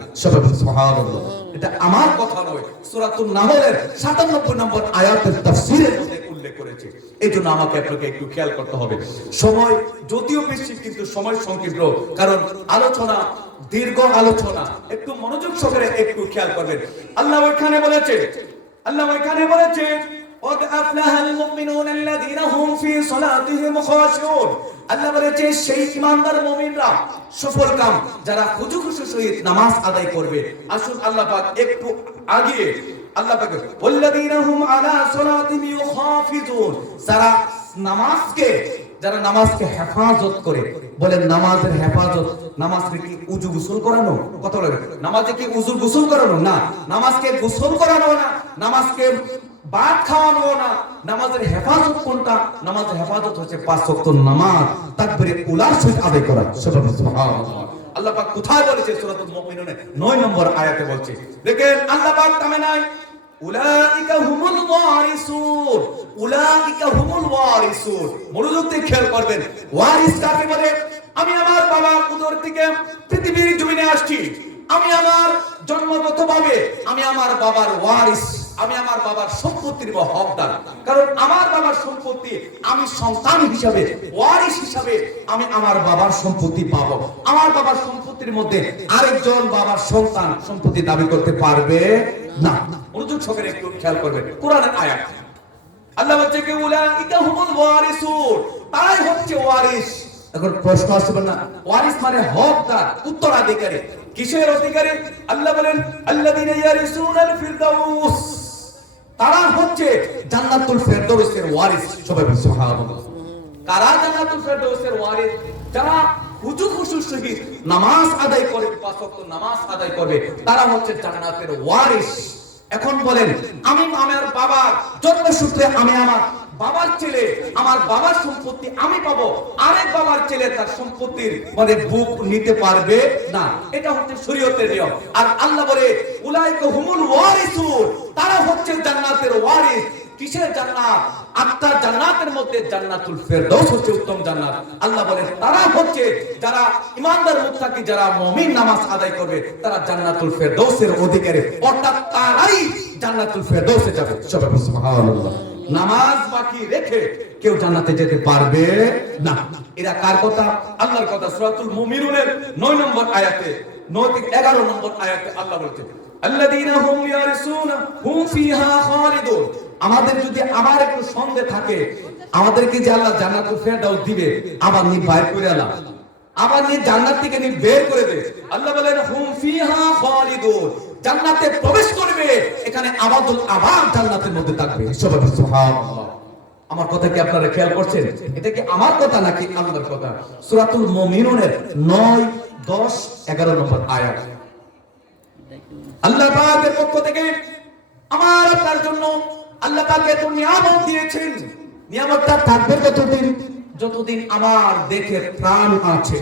সুবহানাল্লাহ। এটা আমার কথা নয়, সূরাতুন নাহলের ৯৭ নম্বর আয়াতের তাফসীরের মধ্যে উল্লেখ করেছে। এইজন্য আমাকে আপনাকে একটু খেয়াল করতে হবে। সময় যদিও বেশি, কিন্তু সময় সংকীর্ণ, কারণ আলোচনা দীর্ঘ আলোচনা। একটু মনোযোগ সহকারে একটু খেয়াল করবেন। আল্লাহ ওইখানে বলেছে, قد أفلح المؤمنون الذين هم في صلاتهم خاشعون। আল্লাহ বলেছে সেই ঈমানদার মুমিনরা সফল কাম, যারা খুশু খুশু সহিত নামাজ আদায় করবে। আসুন আল্লাহ পাক একটু আগে আল্লাহ পাক ওয়াল্লাযীনা হুম আলা সালাতিহিম ইউহাফিজুন, যারা নামাজকে হেফাজত করে। বলেন নামাজের হেফাজত, নামাজকে কি উযু গোসল করানো? কত লাগে? নামাজে কি উযু গোসল করানো? না। নামাজকে গোসল করানো না, নামাজকে ভাত খাওয়ানো না। নামাজের হেফাজত কোনটা? নামাজের হেফাজত হচ্ছে ৫ ওয়াক্ত নামাজ তাকবীরে উলার সহিত আদায় করা। সুবহানাল্লাহ। আল্লাহ পাক কোথায় বলেছে? সূরাতুল মুমিনুনে ৯ নম্বর আয়াতে বলছে। দেখেন আল্লাহ পাক থামে নাই, উলাইকা হুমুল ওয়ারিসুন, উলাইকা হুমুল ওয়ারিসুন। মনোযোগ দিয়ে খেয়াল করবেন। ওয়ারিস কাকে বলে? আমি আমার বাবার উদর থেকে পৃথিবীর জমিনে আসছি, আমি আমার জন্মগতভাবে আমি আমার বাবার ওয়ারিস, আমি আমার বাবার সম্পত্তির হকদার। কারণ আমার বাবার সম্পত্তি আমি সন্তান হিসাবে, ওয়ারিস হিসাবে আমি আমার বাবার সম্পত্তি পাবো। আমার বাবার সম্পত্তির মধ্যে আরেকজন বাবার সন্তান সম্পত্তি দাবি করতে পারবে না। মনোযোগ সহকারে একটু খেয়াল করবেন কোরআনের আয়াত। আল্লাহ বলছে কি উলাইকা হুমুল ওয়ারিসুন, তারাই হচ্ছে ওয়ারিস। এখন প্রশ্ন আসবে না, ওয়ারিস মানে হকদার, উত্তরাধিকারী। কিসের অধিকারী? আল্লাহ বলেন আল্লাযীনা ইয়ারিসুনাল ফিরদাউস, তারা হচ্ছে জান্নাতুল ফেরদাউসের ওয়ারিস। সবাই বলুন সুবহানাল্লাহ। কারা জান্নাতুল ফেরদাউসের ওয়ারিস? যারা খুশু খুশু সহিত নামাজ আদায় করে, ৫ ওয়াক্ত নামাজ আদায় করবে, তারা হচ্ছে জান্নাতের ওয়ারিস। এখন বলেন আমি আমার বাবার জন্মসূত্রে আমি আমার বাবার ছেলে, আমার বাবার সম্পত্তি আমি পাবো, আরেক বাবার ছেলে তার সম্পত্তির মানে বুক নিতে পারবে না। এটা হচ্ছে শরীয়তের নিয়ম। আর আল্লাহ বলে উলাইকা হুমুল ওয়ারিসুন, তারা হচ্ছে জান্নাতের ওয়ারিস। কিসের জান্নাত? আত্মার জান্নাতের মধ্যে জান্নাতুল ফেরদাউস হচ্ছে উত্তম জান্নাত। আল্লাহ বলেন তারা হচ্ছে যারা ঈমানদার মুত্তাকি, যারা মুমিন নামাজ আদায় করবে, তারা জান্নাতুল ফেরদাউসের অধিকারী, অর্থাৎ তারাই জান্নাতুল ফেরদাউসে যাবে। সুবহানাল্লাহ। নামাজ বাকি রেখে কেউ জান্নাতে যেতে পারবে না। এরা কার কথা? আল্লাহর কথা। সূরাতুল মুমিনুনের 9 নম্বর আয়াতে, 9 থেকে 11 নম্বর আয়াতে আল্লাহ বলছেন, আল্লাযীনা হুম ইয়ারসুনা হুম ফিহা খালিদুন। আমাদের যদি আমার একটু সন্দেহ থাকে, আমাদেরকে যে আল্লাহ জান্নাতুল ফেরদাউস দিবে, আবার নি বাইর করে আল্লাহ, আবার নি জান্নাত থেকে নি বের করে দে। আল্লাহ বলেন হুম ফিহা খালিদুন, জান্নাতে প্রবেশ করবে, এখানে আবাদুল আবাদ জান্নাতের মধ্যে থাকবে। সুবহানাল্লাহ। আমার কথা কি আপনারা খেয়াল করছেন? এটা কি আমার কথা নাকি আল্লাহর কথা? সূরাতুল মুমিনুনের 9, 10, 11 নম্বর আয়াত। আল্লাহ পাকের পক্ষ থেকে আমার আপনার জন্য আল্লাহ পাক এত নিয়ামত দিয়েছেন। নিয়ামতটা থাকবে কতদিন? যতদিন আমার দেখে প্রাণ আছে।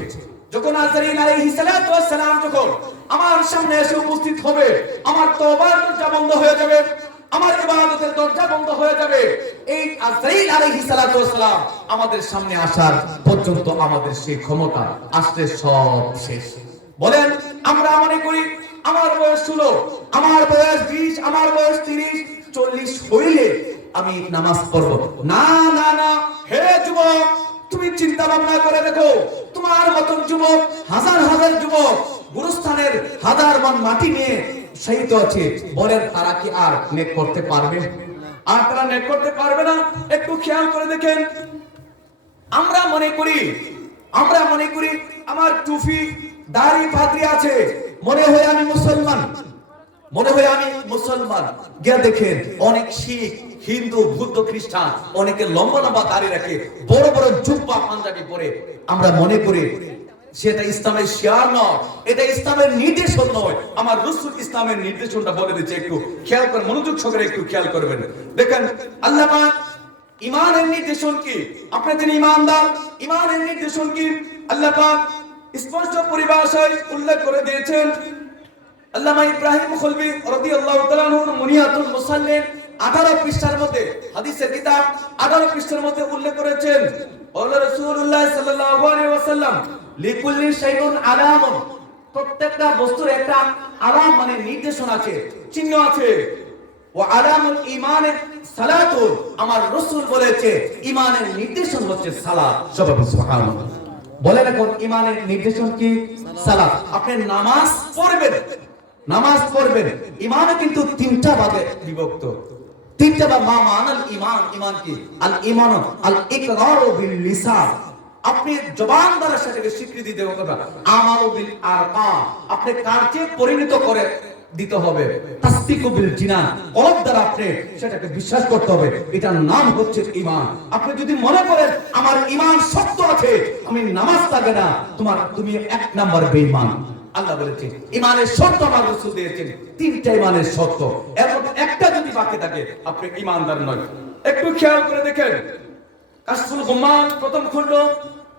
যখন আজরাইল আলাইহিস সালাতু ওয়াস সালাম যখন আমার সামনে এসে উপস্থিত হবে, আমার তওবার দরজা বন্ধ হয়ে যাবে, আমার ইবাদতের দরজা বন্ধ হয়ে যাবে। এই আজরাইল আলাইহিস সালাতু ওয়াস সালাম আমাদের সামনে আসার পর্যন্ত আমাদের সেই ক্ষমতা আসতে সব শেষ। বলেন, আমরা মনে করি আমার বয়স 16, আমার বয়স 20, আমার বয়স 30, 40 হইলে আমি নামাজ পড়ব। না না না, হে যুবক, তুমি চিন্তা ভাবনা করে দেখো, তোমার মতন যুবক হাজার হাজার যুবক গুরুস্থানের হাজার মন মাটি নিয়ে শহীদ আছে। বলেন, তারা কি আর নেক করতে পারবে? আর তারা নেক করতে পারবে না? একটু খেয়াল করে দেখেন। আমরা মনে করি আমার টুপি দাড়ি পাগড়ি আছে, মনে হয় আমি মুসলমান, মনে হয় আমি মুসলমান। গিয়ে দেখেন অনেক শিখ, হিন্দু, বৌদ্ধ, খ্রিস্টান অনেকে লম্বা লম্বা দাড়ি রাখে, বড় বড় জুব্বা পাঞ্জাবি পরে। আমরা মনে করি সেটা ইসলামের শিয়ার নয়, এটা ইসলামের নির্দেশন নয়। আমার রাসূল ইসলামের নির্দেশনটা বলে দিচ্ছে, একটু খেয়াল করে মনোযোগ সহকারে একটু খেয়াল করবেন। দেখেন আল্লাহ পাক ঈমানের নির্দেশন কি? আপনি যিনি ঈমানদার, ঈমানের নির্দেশন কি? আল্লাহ পাক স্পষ্ট পরিভাষায় উল্লেখ করে দিয়েছেন। আল্লামা ইব্রাহিম খলবি রাদিয়াল্লাহু তাআলা আনহু মুনিয়াতুল মুসাল্লিন 18 পৃষ্ঠার মধ্যে, হাদিসের কিতাব 18 পৃষ্ঠার মধ্যে উল্লেখ করেছেন, ওয়া রাসূলুল্লাহ সাল্লাল্লাহু আলাইহি ওয়াসাল্লাম লিকুল্লি শাইউন আলামুন, প্রত্যেকটা বস্তুর একটা আলাম মানে নির্দেশন আছে, চিহ্ন আছে। ওয়া আলামুল ঈমান সালাতুন, আমার রাসূল বলেছে ঈমানের নির্দেশন হচ্ছে সালাত। সুবহানাল্লাহ। বলেন এখন ঈমানের নির্দেশন কি? সালাত। আপনি নামাজ পড়বেন, নামাজ পড়বেন। ঈমানও কিন্তু তিনটা ভাগে বিভক্ত, তিনটা ভাগ। মা মানাল ঈমান, ঈমান কি? আল ঈমান আল ইকরারু বিল লিসান, আপনি জবান দ্বারা সেটাকে স্বীকৃতি দেওয়া কথা। আমালু বিল আরকান, আপনি কার্যে পরিণত করে দিতে হবে। তাসদিকু বিল জিনান, কলব দ্বারা আপনি সেটাকে বিশ্বাস করতে হবে। এটার নাম হচ্ছে ঈমান। আপনি যদি মনে করেন আমার ঈমান শক্ত আছে, আমি নামাজ লাগে না, তুমি 1 নাম্বার বেঈমান। আল্লাহ বলেছে ঈমানের শর্ত আমার রাসূল দিয়েছেন, 3টা ঈমানের শর্ত, এর মধ্যে একটা যদি বাকি থাকে আপনি ঈমানদার নয়। একটু খেয়াল করে দেখেন কাশফুল গুম্মান প্রথম খণ্ড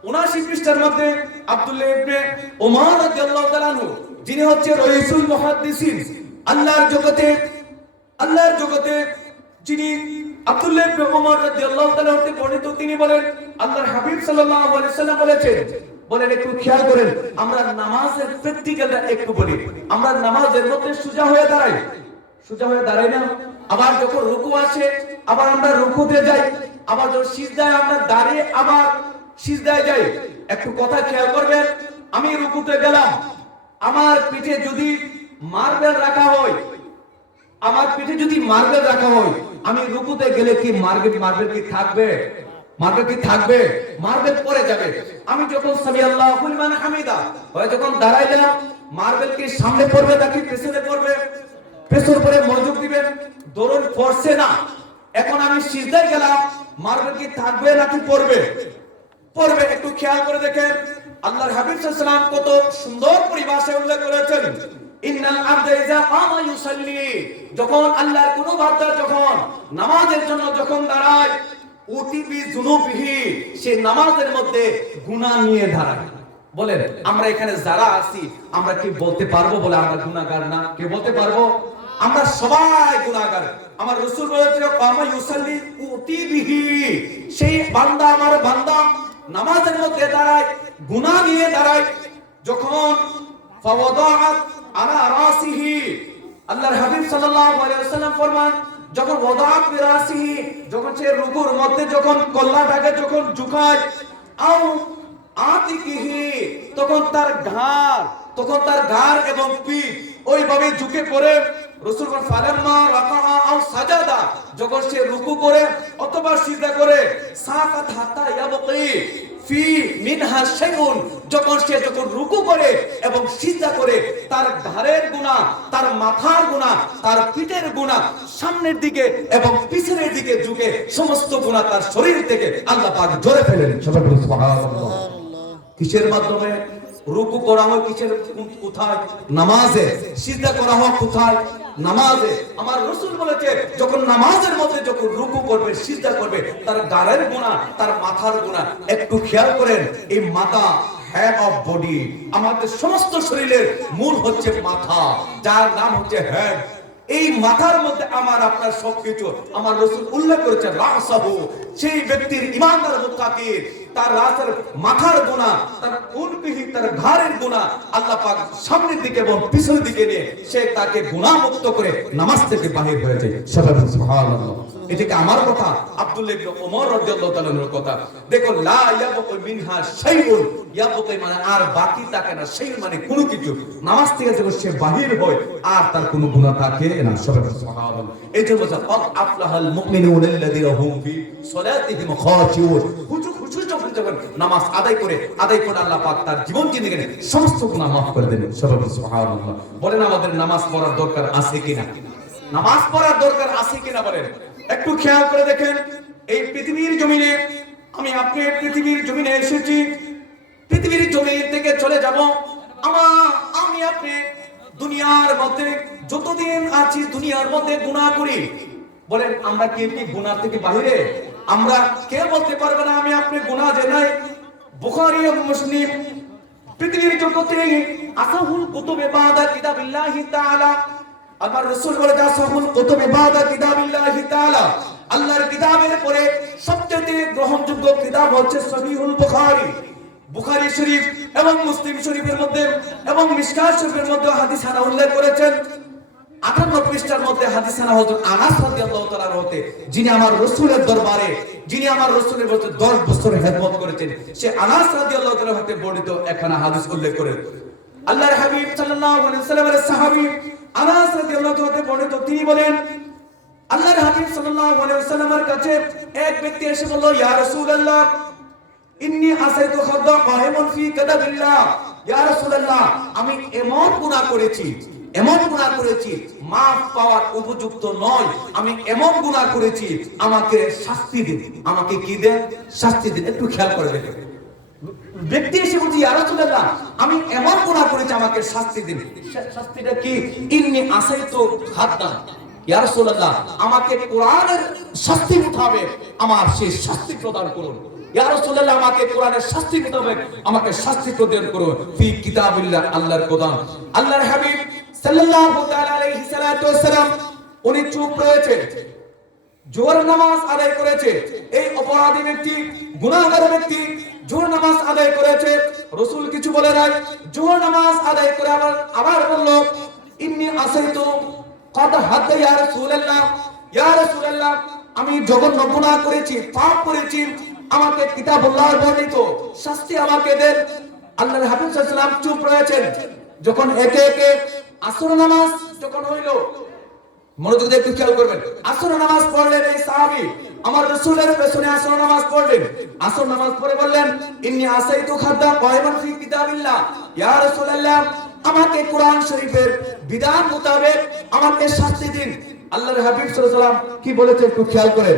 79 পৃষ্ঠার মধ্যে আব্দুল্লাহ ইবনে ওমর রাদিয়াল্লাহু তাআলা আনহু, যিনি হচ্ছে রাইসুল মুহাদ্দিসিন, আল্লাহর জগতে যিনি আব্দুল্লাহ ইবনে ওমর রাদিয়াল্লাহু তাআলা হতে বর্ণিত, তিনি বলেন আল্লাহর হাবিব সাল্লাল্লাহু আলাইহি সাল্লাম বলেছেন। বলেন, একটু খেয়াল করেন, আমরা নামাজের প্র্যাকটিক্যালটা একটু বলি। আমরা নামাজের মধ্যে সোজা হয়ে দাঁড়াই না? আবার যখন রুকু আসে আবার আমরা রুকুতে যাই, আবার যখন সিজদায় আমরা দাঁড়িয়ে আবার সিজদায় যাই। একটু কথা খেয়াল করবেন, আমি রুকুতে গেলাম, আমার পিঠে যদি মার্বেল রাখা হয়, আমি রুকুতে গেলে কি মার্বেল কি থাকবে? মার্বেল পড়ে যাবে। আমি যখন সামি আল্লাহু লিমান হামিদা হয় যখন দাঁড়াই গেলাম, মার্বেল কি সামনে পড়বে নাকি পেছনে পড়বে? পেছন পড়ে মনোযোগ দিবেন, দরুন পড়ছে না। এখন আমি সিজদায় গেলাম, মার্বেল কি থাকবে নাকি পড়বে? একটু খেয়াল করে দেখেন আল্লাহর হাবিব সাল্লাল্লাহু আলাইহি ওয়াসাল্লাম কত সুন্দর পরিভাষায় উল্লেখ করেছেন। ইন্নাল আবদা ইযা কামা ইউসাল্লি, যখন আল্লাহর কোন বান্দা যখন নামাজের জন্য যখন দাঁড়ায়, উতিবি যুনুবিহি, সে নামাজের মধ্যে গুনাহ নিয়ে দাঁড়ায়। বলেন, আমরা এখানে যারা আছি আমরা কি বলতে পারবো বলে আমরা গুনাহগার না? কে বলতে পারবো? আমরা সবাই গুনাহগার। আমার রাসূল বলেছিল কামা ইউসাল্লি উতিবিহি, সেই বান্দা আমার বান্দা নামাজের মধ্যে দাঁড়ায়, গুনাহ নিয়ে দাঁড়ায়। যখন ফাওয়াদাআত আলা রাসিহি, আল্লাহর হাবিব সাল্লাল্লাহু আলাইহি ওয়াসাল্লাম ফরমান, যখন ওয়াদাত বিরাসি, যখন সে রুকুর মধ্যে যখন কল্লাটাকে যখন ঝুঁকায়, আও আতিকিহি, তখন তার ঘাড় এবং পিঠ ওইভাবে ঝুঁকে পড়ে। রাসূল ফালাম্মা রাকাআ আও সাজাদা, যখন সে রুকু করে অথবা সিজদা করে, সাকাত হাত্তা ইয়াবকি ফি মিনহা শাইউন, যখন রুকু করে এবং সিজদা করে, তার ঘাড়ের গুনাহ, তার মাথার গুনাহ, তার পিঠের গুনাহ, সামনের দিকে এবং পিছনের দিকে ঝুঁকে সমস্ত গুনাহ তার শরীর থেকে আল্লাহ পাক ঝরে ফেলেন। সবাই বলুন সুবহানাল্লাহ। কিসের মাধ্যমে রুকু করা হয়? কোথায়? নামাজে। সিজদা করা হয় কোথায়? নামাজে। আমার রাসূল বলেছে, যখন নামাজের মধ্যে যখন রুকু করবে, সিজদা করবে, তার গায়ের গুনাহ, তার মাথার গুনাহ, একটু খেয়াল করেন। এই মাথা হেড অফ বডি, আমাদের সমস্ত শরীরের মূল হচ্ছে মাথা, যার নাম হচ্ছে হেড। এই মাথার মধ্যে আমার আপনার সবকিছু। আমার রাসূল উল্লেখ করেছে রাসাহু, সেই ব্যক্তির ইমানদার মুত্তাকি, তার রাসের মাথার গুনাহ, তার উনপিহি, তার ঘাড়ের গুনাহ আল্লাহ পাক সামনের দিকে এবং পিছনের দিকে নিয়ে সে তাকে গুনাহ মুক্ত করে নামাজ থেকে বাহির হয়ে যায়। সুবহানাল্লাহ। এটা কি আমার কথা? আব্দুল্লাহ ইবনে ওমর রাদিয়াল্লাহু তাআলার কথা। দেখো, লা ইয়াবকু মিনহা শাইউন, ইয়াবকু মানে আর বাকি থাকে না, শাইউন মানে কোনো কিছু। নামাজ থেকে যখন সে বাহির হয় আর তার কোনো গুনাহ থাকে না। সুবহানাল্লাহ। এই জন্য বলছে ক্বাদ আফলাহাল মুমিনুনা আল্লাযীনা হুম ফি সালাতিহিম খাশিউন। খুশু যখন নামাজ আদায় করে আল্লাহ পাক তার জীবন জিন্দেগির সমস্ত গুনাহ মাফ করে দেন। সুবহানাল্লাহ। বলেন, আমাদের নামাজ পড়ার দরকার আছে কিনা? নামাজ পড়ার দরকার আছে কিনা বলেন? একটু খেয়াল করে দেখেন। এই পৃথিবীর জমিনে আপনি পৃথিবীর জমিনে এসেছি, পৃথিবীর জমিন থেকে চলে যাব। আমি আপনি দুনিয়ার মধ্যে যতদিন আছি, দুনিয়ার মধ্যে গুনাহ করি। বলেন, আমরা কি গুনাহ থেকে বাহিরে? আমরা কে বলতে পারবে না আমি আপনি গুনাহ যে নাই? বুখারী ও মুসলিম, পৃথিবীর জগতে আসাহুল কুতুবে বাদা কিতাবিল্লাহি তাআলা, আমার রাসূল বলে আসাহুল কুতুবে বাদা কিতাবিল্লাহি তাআলা, আল্লাহর কিতাবের পরে সবচেয়ে গ্রহণযোগ্য কিতাব হচ্ছে সহিহুল বুখারী। বুখারী শরীফ এবং মুসলিম শরীফের মধ্যে এবং মিশকাত শরীফের মধ্যে হাদিস আনা উল্লেখ করেছেন। 58 পৃষ্ঠার মধ্যে হাদিস আনা হযরত আনাস রাদিয়াল্লাহু তাআলা হতে, যিনি আমার রাসূলের দরবারে, যিনি আমার রাসূলের কাছে 10 বছর খেদমত করেছেন, সে আনাস রাদিয়াল্লাহু তাআলা হতে বর্ণিত একখানা হাদিস উল্লেখ করেন। আল্লাহর হাবিব সাল্লাল্লাহু আলাইহি ওয়াসাল্লামের সাহাবী আনাস রাদিয়াল্লাহু তাআলা হতে বর্ণিত, তিনি বলেন, আল্লাহর হাবিব সাল্লাল্লাহু আলাইহি ওয়াসাল্লামের কাছে এক ব্যক্তি এসে বলল, ইয়া রাসূলুল্লাহ, ইন্নী আসাইতু খাদ্দা কাহিমুন ফি কাদাবিল্লাহ। ইয়া রাসূলুল্লাহ, আমি এমন গুনাহ করেছি মাফ পাওয়ার উপযুক্ত নয়। আমি এমন গুনাহ করেছি, আমাকে শাস্তি দিন। আমাকে কি দেন? শাস্তি দিন। একটু খেয়াল করে দেখেন। ব্যক্তি এসে বলছে, ইয়া রাসূলুল্লাহ, আমি এমন গুনাহ করেছি, আমাকে শাস্তি দিন। শাস্তিটা কি? ইন্নী আসাইতু খাদ্দা, ইয়া রাসূলুল্লাহ, আমাকে কোরআনের শাস্তি মোতাবেক আমার সেই শাস্তি প্রদান করুন। ইয়া রাসূলুল্লাহ, আমাকে কোরআনের শাস্তি মোতাবেক আমাকে শাস্তি প্রদান করুন। ফি কিতাবিল্লাহ, আল্লাহর কোরআন। আল্লাহর হাবিব সাল্লাল্লাহু তাআলা আলাইহি সাল্লাতু ওয়াসালাম উনি চুপ রয়েছে। জোহর নামাজ আদায় করেছে এই অপরাধী ব্যক্তি, গুনাহগার ব্যক্তি জোহর নামাজ আদায় করেছে, রাসূল কিছু বলে নাই। জোহর নামাজ আদায় করে আবার বলল, ইন্নী আসাইতু কাদ হাদা ইয়া রাসূলুল্লাহ, ইয়া রাসূলুল্লাহ, আমি জঘন্য গুনাহ করেছি, পাপ করেছি, আমাকে কিতাবুল্লাহর বর্ণিত শাস্তি আমাকে দেন। আল্লাহর হাবিব সাল্লাল্লাহু আলাইহি ওয়াসাল্লাম চুপ রয়েছেন। যখন একে একে আসর নামাজ যখন হইল, মনোযোগ দিয়ে একটু খেয়াল করবেন। আসর নামাজ পড়লেন এই সাহাবী, আমার রাসূলের পেছনে আসর নামাজ পড়লেন। আসর নামাজ পড়ে বললেন, ইন্নী আসাইতু খাদ্দা কায়মান ফি কিতাবিল্লাহ, ইয়া রাসূলুল্লাহ, আমাকে কোরআন শরীফের বিধান মোতাবেক আমাকে শাস্তি দিন। আল্লাহর হাবিব সাল্লাল্লাহু আলাইহি ওয়াসাল্লাম কি বলেছেন একটু খেয়াল করেন।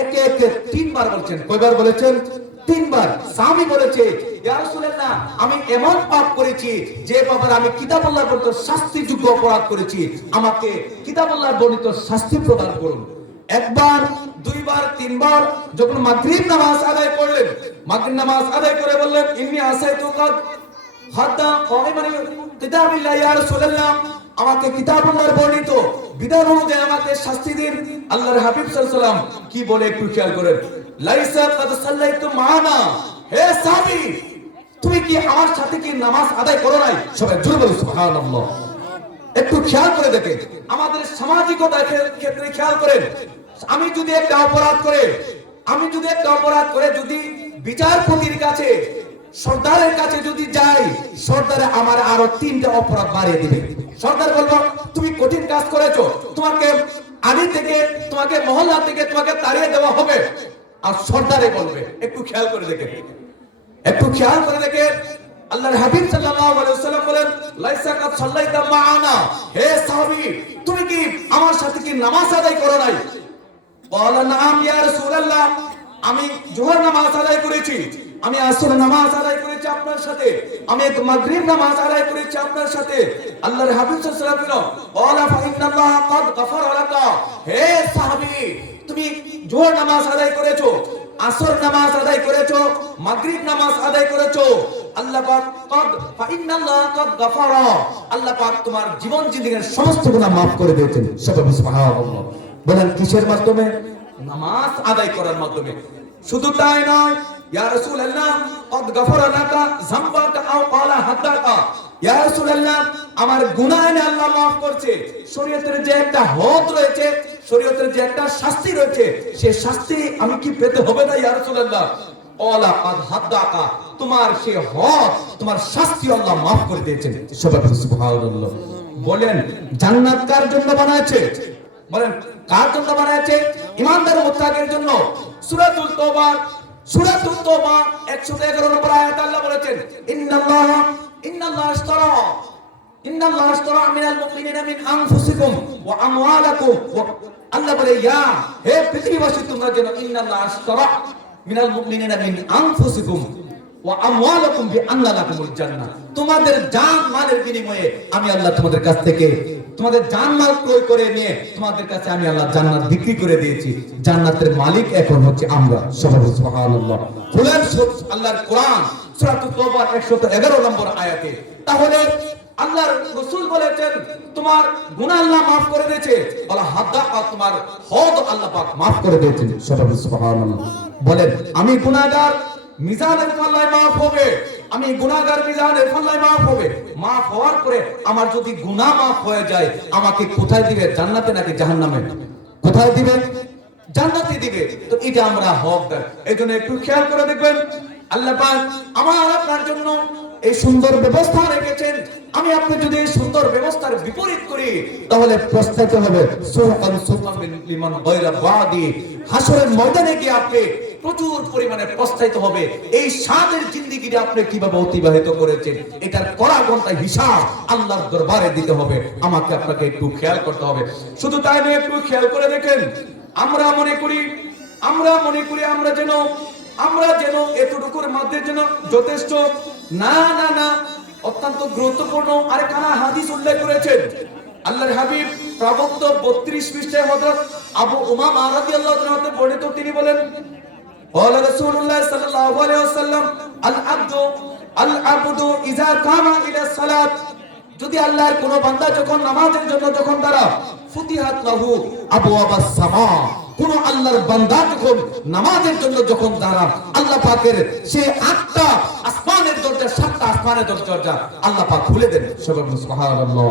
একে একে 3 বার বলেছেন। কয়বার বলেছেন? 3 বার। সাহাবী বলেছে, ইয়া রাসূলুল্লাহ, আমি এমন পাপ করেছি যে পাপের আমি কিতাবুল্লাহর বর্ণিত শাস্তিযোগ্য অপরাধ করেছি, আমাকে কিতাবুল্লাহর বর্ণিত শাস্তি প্রদান করুন। 1 বার, 2 বার, 3 বার। যখন মাগরিব নামাজ আদায় করলেন, মাগরিব নামাজ আদায় করে বললেন, ইন্নী আসাইতু কাদ হাদা কায়মান কিতাবিল্লাহ, ইয়া রাসূলুল্লাহ, আমাকে কিতাবুল্লাহর বর্ণিত বিধান অনুযায়ী আমাকে শাস্তি দিন। আল্লাহর হাবিব সাল্লাল্লাহু আলাইহি ওয়াসাল্লাম কি বলে একটু খেয়াল করেন। লাইসা কাদ সাল্লাইতু মানা, হে সাহাবী, তুমি কি আমার সাথে কি নামাজ আদায় করো নাই? সবাই জোরে বলুন সুবহানাল্লাহ। একটু খেয়াল করে দেখেন, আমাদের সামাজিকতার ক্ষেত্রে খেয়াল করেন। আমি যদি একটা অপরাধ করে যদি বিচারপতির কাছে, সর্দারের কাছে যদি যাই, সর্দারে আমার আরো 3টা অপরাধ বাড়িয়ে দিবে। সর্দার বলবো তুমি কঠিন কাজ করেছো, তোমাকে আগে থেকে, তোমাকে মহল্লা থেকে তোমাকে তাড়িয়ে দেওয়া হবে। আর সর্দারে বলবে, একটু খেয়াল করে দেখেন, আল্লাহর হাবিব সাল্লাল্লাহু আলাইহি ওয়াসাল্লাম বলেন, লাইসা কাদ সাল্লাইতা মাআনা, হে সাহাবী তুমি কি আমার সাথে কি নামাজ আদায় করো নাই? বলা নাম ইয়া রাসূলুল্লাহ, আমি জোহর নামাজ আদায় করেছি, আমি আসর নামাজ আদায় করেছি আপনার সাথে, আমি মাগরিব নামাজ আদায় করেছি আপনার সাথে। আল্লাহর হাবিব সাল্লাল্লাহু আলাইহি ওয়াসাল্লাম বলা ফা ইন্নাল্লাহা কাদ গাফারা লাকা, হে সাহাবী তুমি জোহর নামাজ আদায় করেছো, আসর নামাজ আদায় করেছো, মাগরিব নামাজ আদায় করেছো, আল্লাহ পাক কদ ফা ইন্নাল্লাহা কদ গাফারা, আল্লাহ পাক তোমার জীবন জিন্দেগীর সমস্ত গুনাহ maaf করে দিয়েছেন। সুবহানাল্লাহ। বলেন কিসের মাধ্যমে? নামাজ আদায় করার মাধ্যমে। শুধু তাই নয়, ইয়া রাসূলুল্লাহ কদ গাফারা লাকা যামবাকা আও ক্বালা হাদাকা, ইয়া রাসূলুল্লাহ আমার গুনাহ আল্লাহ maaf করছে। শরীয়তের যে একটা হদ রয়েছে, শরীয়তের যে একটা শাস্তি রয়েছে, সেই শাস্তি আমি কি পেতে হবে না ইয়া রাসূলুল্লাহ? ওয়ালা কাদ হাদাকা, তোমার সেই হদ, তোমার শাস্তি আল্লাহ maaf করে দিয়েছেন। সুবহানাল্লাহ। বলেন জান্নাত কার জন্য বানাচ্ছে? বলেন কার জন্য বানাচ্ছে? ঈমানদার মুত্তাকির জন্য। সূরাতুল তওবা 111 নম্বর আয়াত আল্লাহ বলেছেন, ইন্নাল্লাহ আশতারা মিনাল মুমিনিনা মিন আনফুসিকুম ওয়া আমওয়ালাকুম, আল্লাহ বলে ইয়া হে পৃথিবীবাসী তোমরা যেন ইন্নাল্লাহ আশতারা মিনাল মুমিনিনা মিন আনফুসিকুম ওয়া আমওয়ালাকুম বিআন্না লাকুমুল জান্নাহ, তোমাদের জান মালের বিনিময়ে আমি আল্লাহ তোমাদের কাছ থেকে তোমাদের জান মাল ক্রয় করে নিয়ে তোমাদের কাছে আমি আল্লাহ জান্নাত বিক্রি করে দিয়েছি। জান্নাতের মালিক এখন হচ্ছে আমরা। সুবহানাল্লাহ। খুলেন আল্লাহর কোরআন সূরাতুত তাওবা 111 নম্বর আয়াতে। তাহলে আল্লাহর রাসূল বলেছেন তোমার গুনাহ আল্লাহ maaf করে দিয়েছে, বলা হাদাকা তোমার হদ আল্লাহ পাক maaf করে দিয়েছেন। সুবহানাল্লাহ। বলেন আমি গুনাহগার, মিজানের পাল্লায় maaf হবে, আমি গুনাহগার মিজানের পাল্লায় maaf হবে। maaf হওয়ার পরে আমার যদি গুনাহ maaf হয়ে যায়, আমাকে কোথায় দিবে? জান্নাতে নাকি জাহান্নামে? কোথায় দিবে? জান্নাতে দিবে। তো এটা আমরা হকদার। এইজন্য একটু খেয়াল করে দেখবেন, আল্লাহ পাক আমার আপনার জন্য এই সুন্দর ব্যবস্থা রেখেছেন। আমি আপনি যদি এই সুন্দর ব্যবস্থার বিপরীত করি, তাহলে পস্তাইতে হবে। সুরকান সুরকান লিমান গায়রা বাদি, হাসরের ময়দানে গিয়ে আপনি প্রচুর পরিমাণে পস্তাইতে হবে। এই সাদের জিন্দেগিটা আপনি কিভাবে অতিবাহিত করেছেন, এটার কড়া ঘন্টা হিসাব আল্লাহর দরবারে দিতে হবে। আমাকে আপনাকে একটু খেয়াল করতে হবে। শুধু তাই নয়, একটু খেয়াল করে দেখেন, আমরা মনে করি আমরা যেন এতটুকুর মধ্যে যেন যথেষ্ট। না না না, অত্যন্ত গুরুত্বপূর্ণ আরেকখানা হাদিস উল্লেখ করেছেন আল্লাহর হাবিব। প্রবক্ত 32 পৃষ্ঠায় হযরত আবু উমামা রাদিয়াল্লাহু তাআলা হতে বর্ণিত, তিনি বলেন, ক্বালা রাসূলুল্লাহ সাল্লাল্লাহু আলাইহি ওয়াসাল্লাম আল আবদু ইযা কামা ইলা সালাত, যদি আল্লাহর কোন বান্দা যখন নামাজের জন্য যখন দাঁড়া, ফুতিহাত লাহু আবওয়াবাস সামা, কোন আল্লাহর বান্দা যখন নামাজের জন্য যখন দাঁড়ান, আল্লাহ পাকের সে 8টা আসমানের দরজা, 7টা আসমানের দরজা আল্লাহ পাক খুলে দেন। সুবহানাল্লাহ।